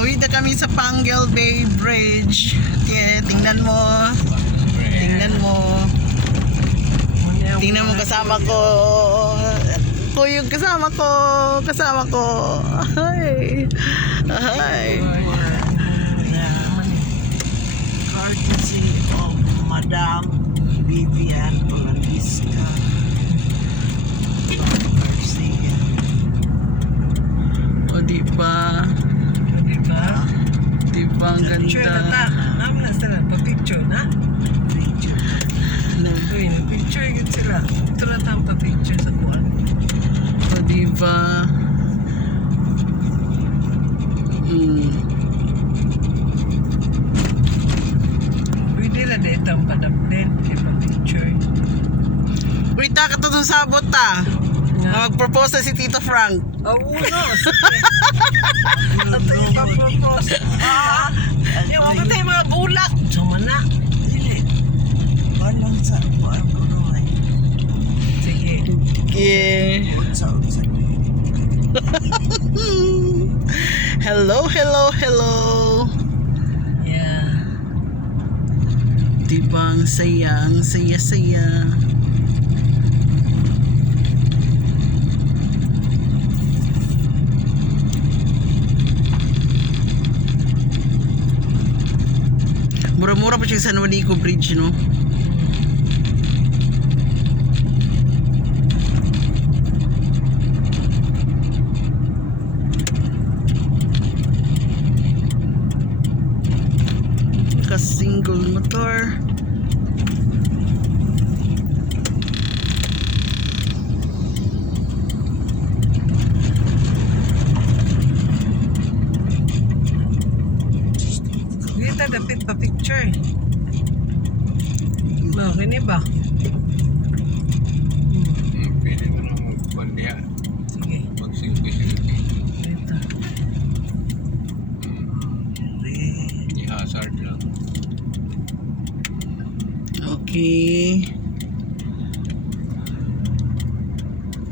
Tawid na kami sa Panguil Bay Bridge. Yeah, tingnan mo. Tingnan mo. Tingnan mo kasama ko. Ko yung kasama ko. Kasama ko. Ay. Ay. Courtesy of Madam Vivian Olavisca Garcia. O diba? Diba? Diba ang Picture na ta. ganda? Namin na sila. Pa-picture na? Picture. Na. Uy, picture yun sila. Ito na tayong pa-picture sa kuwan. O diba? Pwede na dito ang padaplit. Pa-picture. Wait, ka to dun sabot ta. Mag-propose na si Tito Frank. Oh, unos! Ito yung pa-propose. Yung mga tayo mga bulak. Sumana. Dili. Paano sa paano naman? Sige. Yeah. Unsa. Hello, hello, hello. Yeah. Diba ang saya, ang saya-saya. Mura-mura pa siya sa San Juanico Bridge, no? Ka-single motor. Dito dapit pa picture. No, kini ba? Pwede mo na magpandiya. Sige. Magsilpi-silpi. Dito. I-hazard lang. Okay.